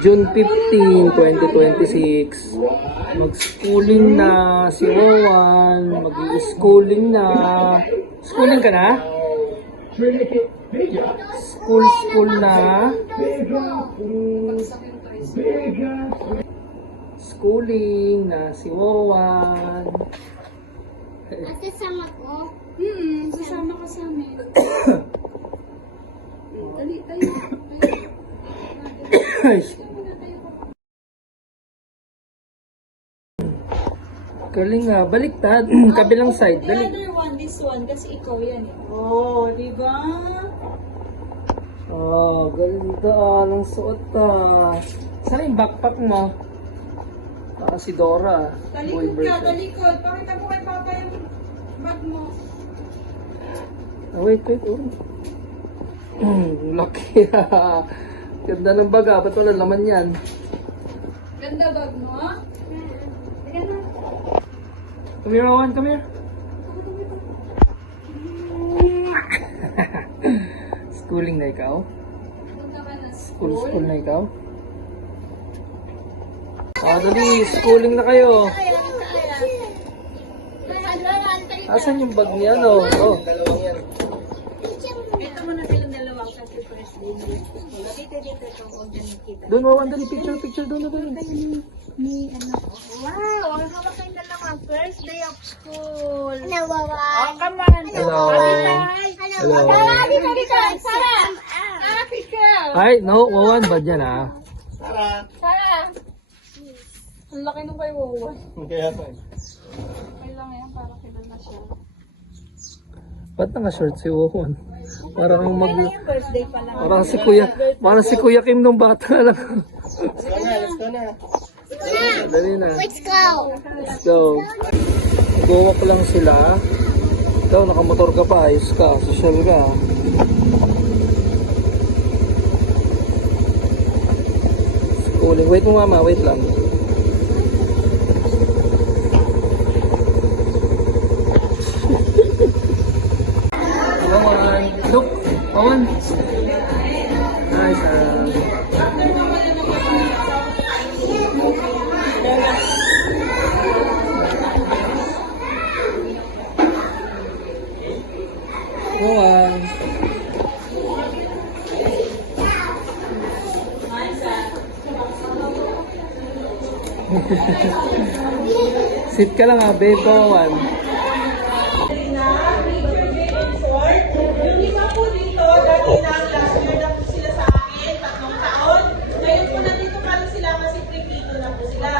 June 15, 2026. Mag-schooling na si Rowan. Mag-schooling na. Schooling ka na? School na. Schooling na si Rowan. Sasama ko? Sasama ka sa amin. Dali, tayo. Galing nga, baliktad. Kabilang side, The dali. other one, this one, kasi ikaw yan eh. Oh, di ba? Oh, ganda. Anong suot Saan yung backpack mo? Si Dora. Talikod ka, talikod. Pakita mo kay Papa yung bag mo. Wait. Laki. Ganda ng baga. Ba't wala laman yan? Ganda bag mo, ha? Come here, Rowan. Come here. Schooling na ikaw? Punta ka na School na ikaw? Dali. Schooling na kayo. Asan yung bag niya, no? Dalawang yan. Ito mo na silang dalawang kasi first day. Dito ito. Huwag na nakita. Doon, Rowan. Dali. Picture. Doon. Wow! Ang hawak kayong dalawa. First day of school. Hello, Wawan. Come on. Hello. Hello. Dito. Sarah, picture. Ay, no. Rowan, bad yan, Sarah. Ang laki nung kay Wawan. Kaya pa. Okay lang yan para kilala siya. Ba't naka-short si Rowan? Parang Yung birthday pa lang. Parang si Kuya Kim nung bata lang. Let's Dali na. go. So, go-walk lang sila. Ikaw, nakamotor ka pa. Ayos ka. Social ka. Schooling. Wait mo, mama. Wait lang. Owen. Look. Owen. Nice. Owen. Sit ka lang babe. Owen. Yung iba po dito, dati na last year na po sila sa akin, 3 taon. Ngayon po nandito pa rin sila kasi pre-K2 na po sila.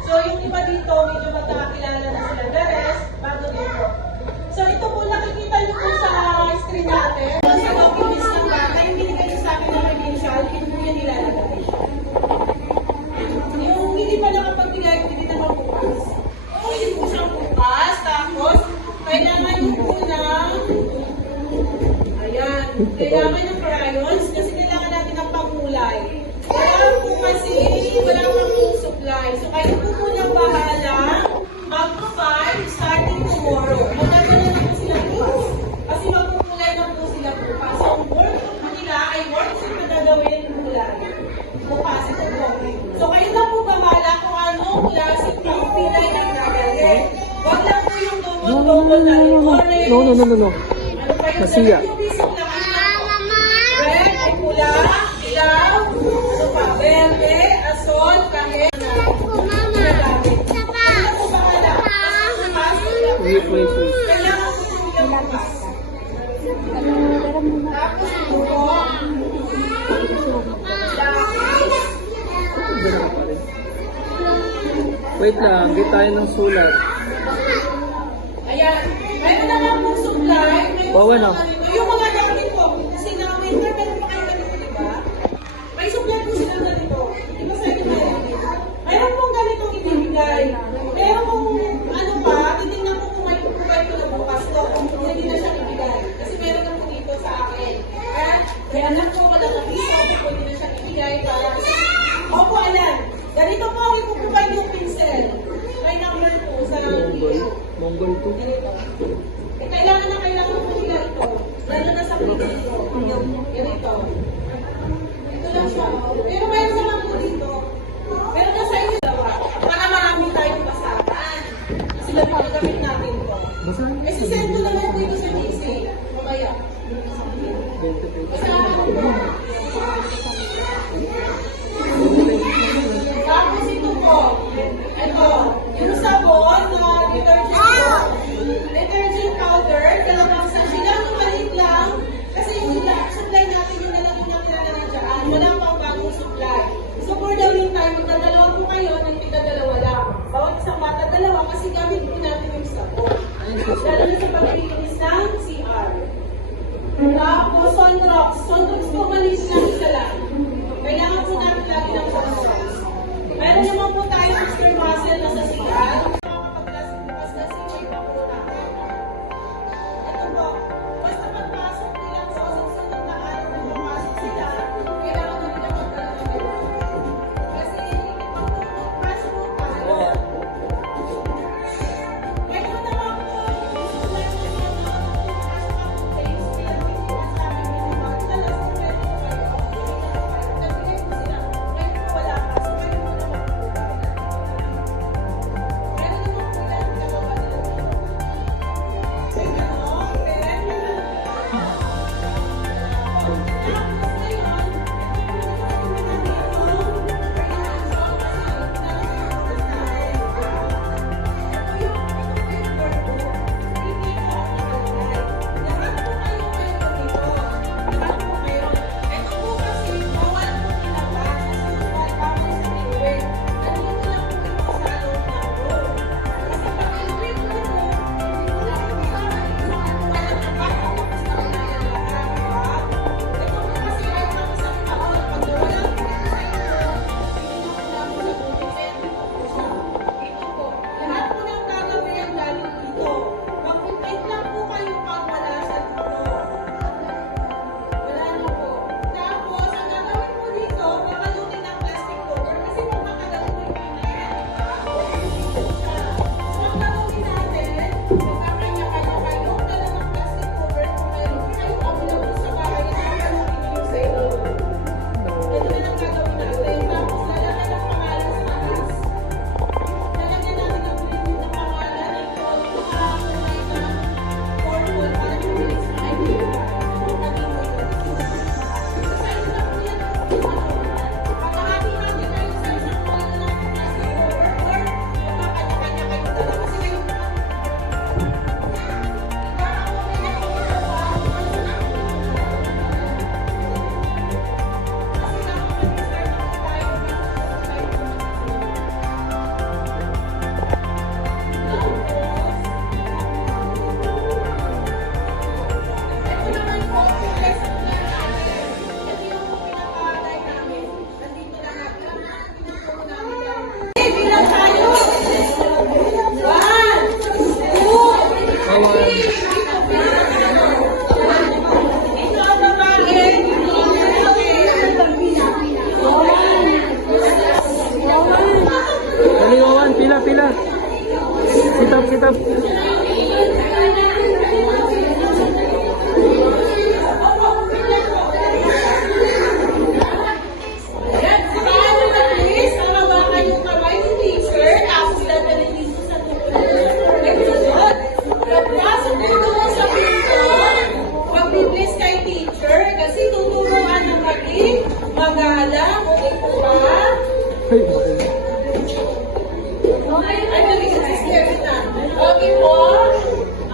So yung iba dito, medyo magkakakilala na sila. The rest, bago dito. So ito po nakikita niyo po sa screen natin. Sa documents ng bata, yung binigay niyo sa akin ng credential, yun po yung nilalagay. Yung hindi pa nakapag-pilay, hindi na mabukas. Hindi po siyang bukas. Tapos, kailangan yung po ng kailangan ng crayons kasi kailangan natin ng pangkulay. Wala pong supply. So kayo po muna bahala mag-provide starting tomorrow. Magdadala na po sila bukas. Kasi magkukulay na po sila bukas. So ang work po nila ay work sa magdadawin ng kulay. Bukas ito po. So kayo na po bahala kung anong klase ng pilay ang dadalhin. Huwag lang po yung double na rin. No. Masiya. Red ay pula, ilaw, ano pa, verde, asol, kahit Wait. kailangan po yung bukas. Tapos puro, Wait lang, di tayo ng sulat. ayan, meron na lang pong supply, Wawan, no? yung mga gamit po, kasi na-winter, meron pa kayo ganito, diba? May supply po sila ganito. Di ba sa inyo meron? Meron pong ganitong ibibigay. Pero kung ano pa, titignan ko kung may pupugay ko na bukas to. Hindi na siya ibigay. Kasi meron na po dito sa akin. Kaya anak ko wala ng isa, po hindi na siya ibigay para sa... Opo, alam. Ganito po ako ipupugay yung pinsel. May number po sa video. Mongol to. Kailangan po nila ito. Lalo na sa video. Ganito. 20 pesos. Tapos ito po, ito, yung sabon na detergent powder, dalawang sachet lang, maliit lang, kasi yung supply natin yung nalagyan natin na nandiyan, wala pa ang bagong supply. So for the meantime, magdadalawa po kayo, nagtigadalawa lang. Bawat isang bata, dalawa, kasi gamit po natin yung sabon. Lalo na sa paglilinis ng CR. Tapos, Sonrox. Sonrox po maliit lang isa lang. Kailangan po natin lagi ng Sonrox. Meron naman po tayo extra muscle na sa CR. Makakapaglas na CR pa po natin. Ito po, basta pagpasok nila po sa sunod na araw na pumasok sila, kailangan na nila magdala ng ganun. Kasi pag pagpasok po tayo, mayroon naman po yung supply na siya na pagpasok ako sa yung sila, sabi nila, bakit na last na pwede po kayo? Nagbigay po sila, ngayon po wala pa, so ngayon po naman po. Meron naman po yan, gagawa nila dito. May ganon, then, tapos ngayon, lahat po ng gagawin galing dito. Mag-intake lang po kayo pag wala siya dito. Wala na po. Tapos, ang gagawin po dito, makalutin ng plastic cover kasi pag matagal mo yung pinag. So, ang gagawin natin, magkakanya-kanya kayo, dala ng plastic cover kung mayroon po kayong available sa bahay na makalutin yung sa iyo. Ito na lang gagawin natin. Tapos, lalagyan ng pangalan sa taas. Lalagyan natin ng bilhin ng pangalan. Ito, nakakulay na formal para mabilis na ID. Sa inyo na po yan. Pakahati natin kayo sa isang kulay na ng plastic cover or magkakanya-kanya kayo dala. Kasi kayo ito naman po, lesson plan natin. Ito yung pinapalay namin. Nandito lang natin. Tinuturo namin lang. Bilang tayo. 1, 2, ito ang babae. Dali, Wawan, pila, pila. Kitap, kitap. Yan, paano na please? Hawakan yung kamay ng teacher, tapos dadalhin dito sa tuloy. Pagpasok mo doon sa pinto, mag-bless kay teacher, kasi tuturuan ng maging magalang, okay po ba? Ay, okay. Ay, dali sa sister na. Okay po?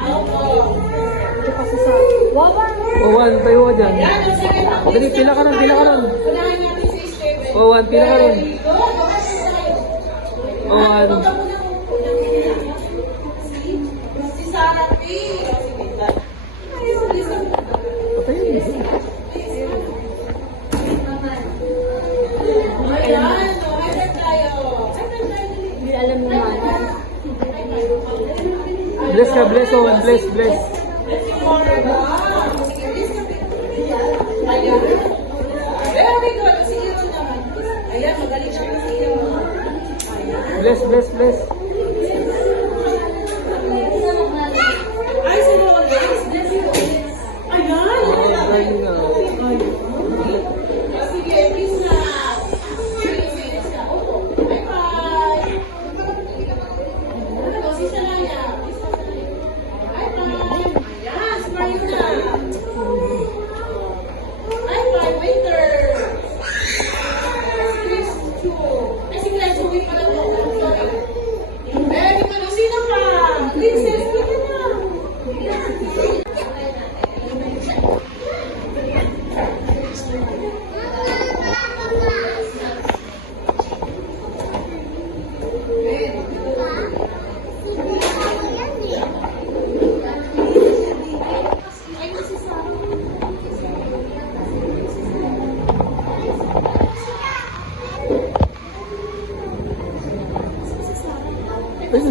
Opo. Wawan, tayo ka dyan. Yan, ang sige na. Dali, pila ka ron, pila ka ron. Unahan natin si Stephen. Wawan, pila ka ron. Very good. Bukas tayo. Wawan. Si Sarah P. Patayin. Ayan, hyper tayo. Hyper tayo. Hindi alam mo naman. Bless ka, bless, Wawan, bless, bless. Ayan. Very good. Si Iron naman. Ayan, magaling siya si Iron. Bless, bless, bless. Ay, si Rolex. Bless you. Ayan. Ay, na. Sige, peace na. Bye-bye. Si Shalaya. Bye-bye. Ayan, si Mario na.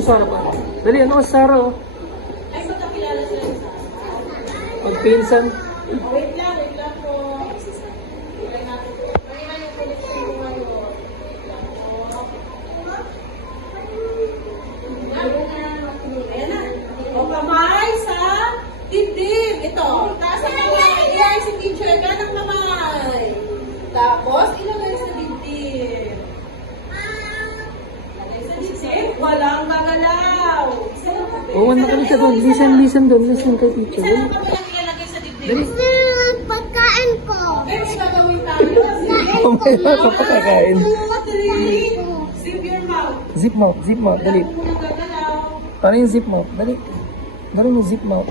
Sarah pa? Dali, ano ka Sarah oh? Ay, magkakilala sila sa Magpinsan. wait lang po. Ilay natin po. Kanina yung telephone ko ngayon. Wait lang po. Ayan na. O kamay sa dibdib. Ito. Taas ang kamay. Ilay si teacher. Ganang kamay. Tapos, ilagay sa dibdib. Ilagay sa dibdib. Walang magalaw. Isa lang po. Oo, ano ka doon? Listen doon. Listen kay teacher. Isa lang po lang ilalagay sa dibdib. Dali. Pagkain ko. Pero may gagawin tayo. Oh my God, kapatakain. 2, 3. Zip your mouth. Zip mo, dali. Kung nagagalaw. Paano yung zip mo? Dali. Dali mo, zip mo.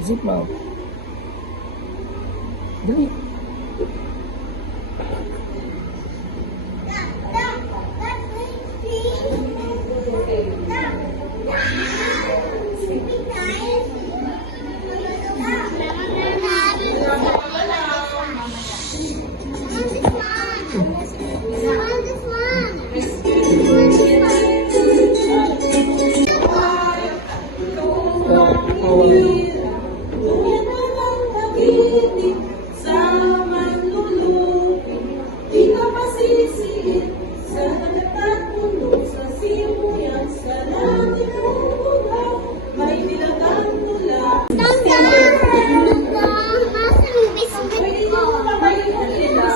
Dali. Tuyan na lang nakikinig sa manlulupi. Di ka masisiit sa nagat puno sa simuyan sa langit umuulaw. May nilagang tula. Pwede mo papayin nila.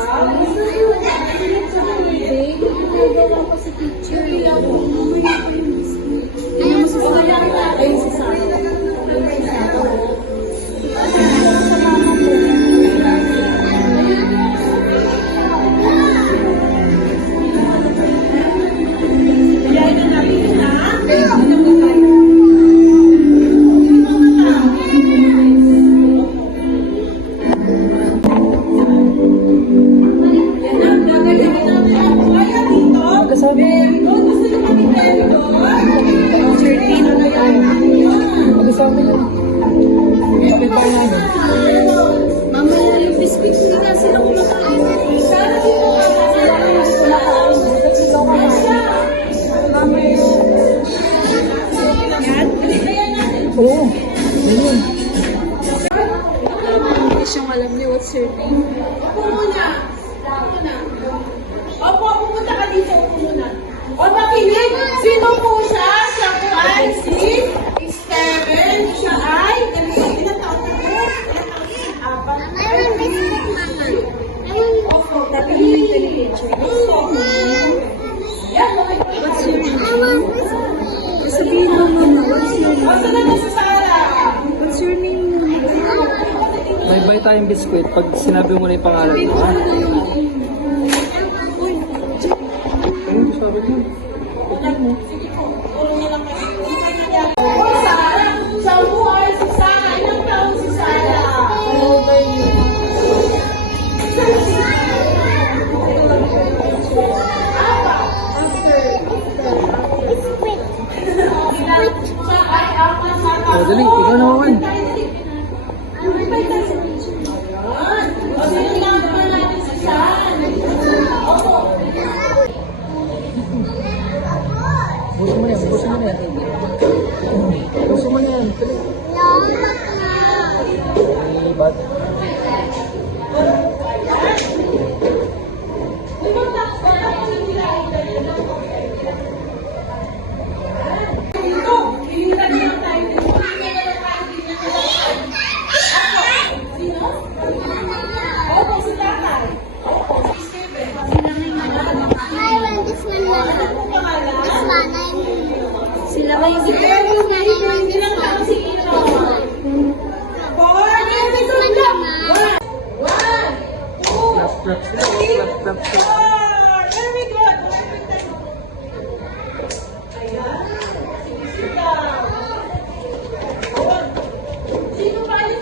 Iyayin na natin ha. Yan na, gagawin natin ang kaya dito. Magkasabi. Very good. Gusto nyo kami very good? Magkasabi yun. Kapit tayo namin. Mamaya yung biscuit nila sila kumakain. Sana dito ka Oo. Ganyan. Hindi siyang alam niya what's her name. Upo muna. Opo, pumunta ka dito. Upo muna. O, pakinig. Sino po siya? Siya po ay si Steven. Siya ay, ilang taon na po? Apat. Opo, pakinig ka ni teacher. Yan, What's her name? Sabihin mo muna, what's your name? Basta na sa Sara. What's your name? May tayong biskuit pag sinabi mo na yung pangalan mo. Ha? Ayun, sabi mo. Sige po, tulong niyo lang kayo. O, Sara. Siya po ay si Sara. Ilang taon si Sara? Siya ay apat na O, dali. Ikaw na naman. O, sino naman natin si Sara? Opo. Buso mo na yan. Buso mo na yan. Buso mo na yan. Dali. Ba't? Dito, ilitan niyo tayo dito. Sino? Opo, si tatay. Opo, si Steven. Sila ba yung Ilang taon si Ino? 4, very good lang. 1, 2, Clap, clap, clap, clap, clap. 4. Very good. Ayan. Sige, sit down. Sino pa kayo?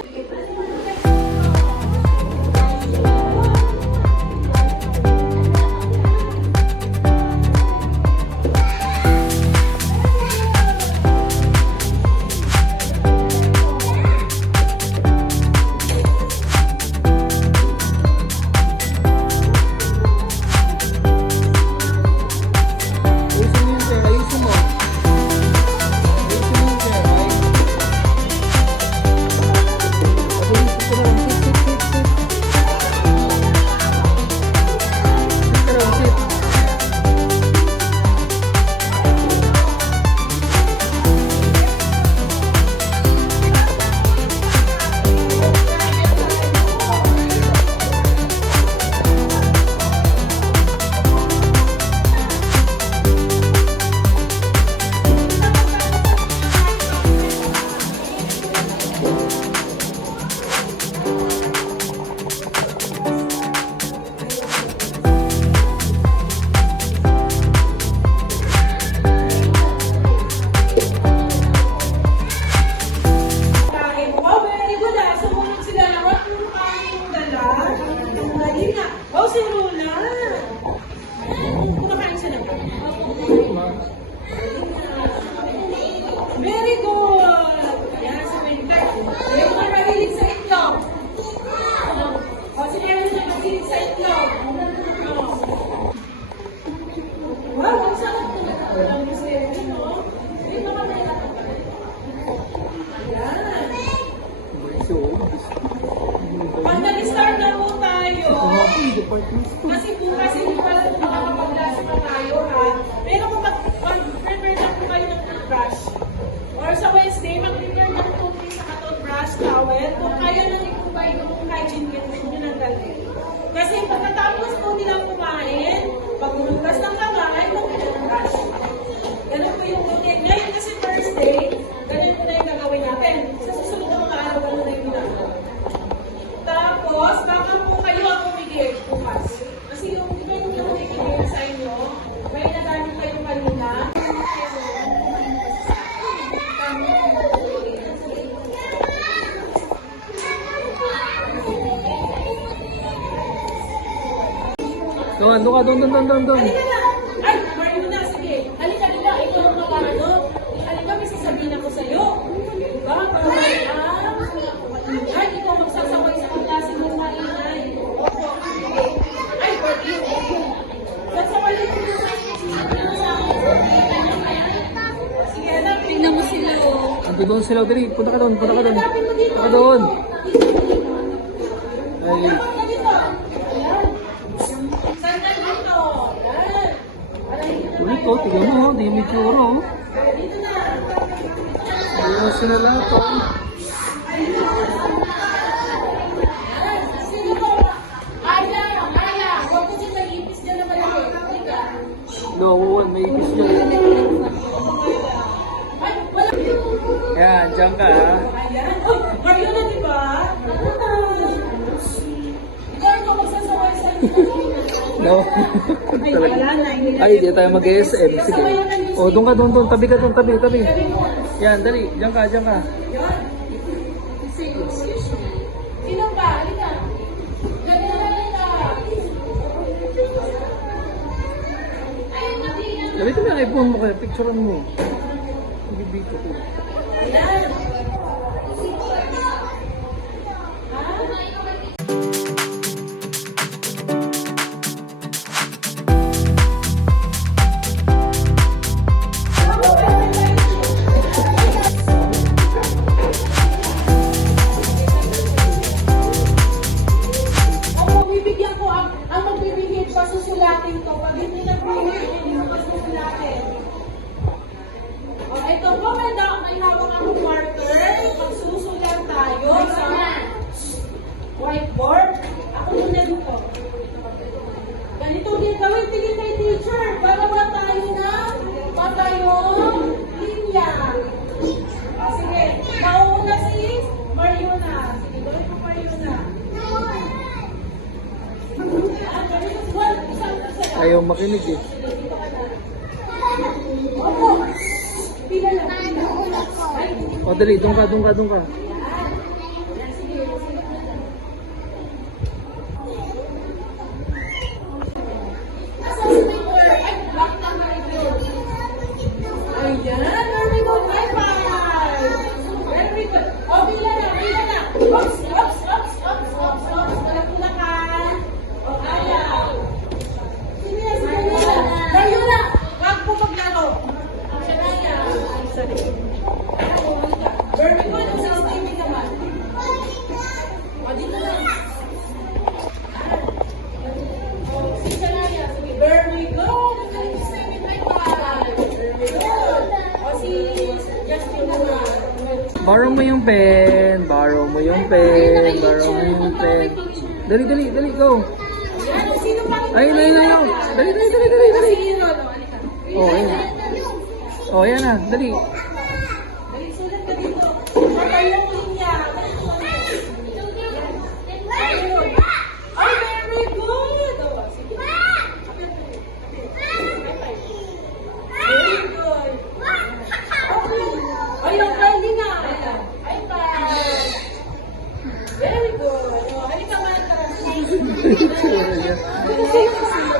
department store. Kasi bukas hindi pa makakapag-klase pa tayo ha. Pero kung mag-prepare na po kayo ng toothbrush. Or sa Wednesday, mag-prepare na po kayo sa toothbrush, towel. Kung kaya nang i-provide yung hygiene kit, huwag nyo nang dalhin. Kasi pagkatapos po nilang kumain, pagbubukas ng kamay, mag-toothbrush. Ganun po yung routine. Ngayon kasi Thursday, ganun po na yung gagawin natin. Sa susunod na mga araw, ganun na yung ginagawa. Tapos, baka po kayo ang umigil bukas. Kasi yung iba yung umigil sa inyo, may nagamit kayo kanina. Doon. Halika na! Ay, Mario na, sige. Halika nila, ikaw ang mag-ano. Halika, may sasabihin ako sa'yo. Diba? Ay, ikaw magsasaway sa klase mo maingay. Opo. Ay, pwede. Sasaway ko yung sa sige, anak. Tingnan mo sila, oh. Ando doon sila, dali. Punta ka doon. Hanapin mo dito. Punta ka doon. Ay, Dapat na dito. Ayan. Sandal dito. Ayan. Para hindi na ulit oh. Tignan mo oh. Di yung itsura oh. dito na. Ayun sila lahat oh. Sino po? Aya. Huwag ko siya nag-ipis dyan na malaki. Halika. No, may ibis dyan. Ay, wala. Yan, dyan ka ah. Ayan. Oh, Mario na, di ba? Ikaw ikaw magsasaway sa No. Ay, wala na. Ay, di tayo mag-SM. Sige. Oh, doon ka, doon. Tabi ka doon, tabi. Yan, dali. Diyan ka. Sino ba? Halika. Halika. Gamitin mo yung iPhone mo kaya. Picturean mo. Hindi dito ko. Ayan. Ang magbibigyan ko, ang magbibigay pa susulatin to. Pag hindi nagbibigay, hindi mo pa susulatin. O, ito po, may hawak akong marker. Magsusulat tayo sa whiteboard. Ako muna dito. Ganito din gawin, tingin kay teacher. Para wala tayo na patayong linya. Sige, mauna si Mariona. Sige, gawin ko Mariona. Ayaw makinig eh. Opo. Pila lang. O, dali. Doon ka. Ayan, very good. High five. Very good. O, pila na. Ops. Malakulakan. O, kaya. Sige na. Mariona, wag po maglaro. Kaya. Very good. Ang sasabing naman. O, dito na. O, si Saraya. Sige, very good. Ang sasabing high five. Very good. O, si Justin naman. Borrow mo yung pen. Dali, go. Yan, sino pa? Ayun. Dali. Sino? Halika. Oh, ayun. Oh, ayan na. Dali. Dali, sulat ka dito. Patayong linya. Ayun. Ay, very good. Oh, sige. Very good. Okay. Ayun, pwede na. Ay, very good. Oh, halika nga, tara.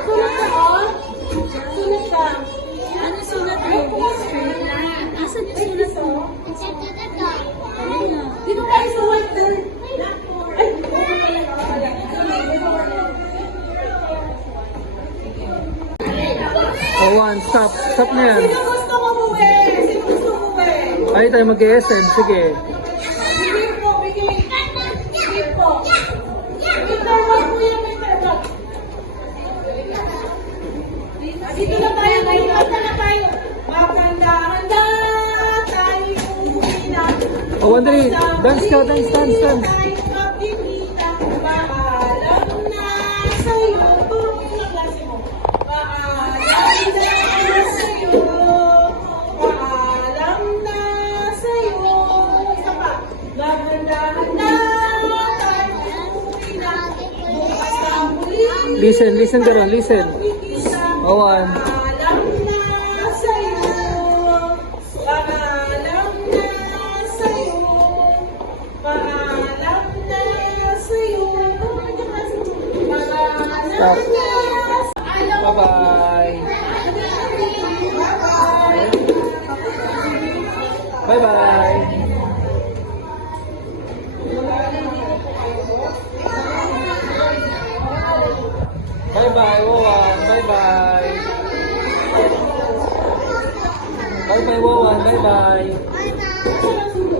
Sulat ka, oh. Sulat ka. Ano sulat mo? Asan yung sulat mo? Dito tayo sa whiteboard. Ay, Oh, one. Stop na yan. Sino gusto umuwi? Ay, tayo mag-SM. Sige. Sige po, bigay. Sige po. Interval po yan, interval. Oh, Andre, dance ka, dance, dance, dance. Paalam na sa'yo. Ilang klase mo? Paalam na sa'yo. Paalam na sa'yo. Isa pa. Magandang na tayo. Bukas na muli. Listen, listen ka ron, listen. Oh, one. Paalam na sa'yo. Paalam na sa'yo. Paalam na sa'yo. Stop. Paalam Bye-bye. Bye-bye. Bye-bye, Wawan. Bye-bye. Bye-bye, Wawan. Bye-bye. Bye-bye.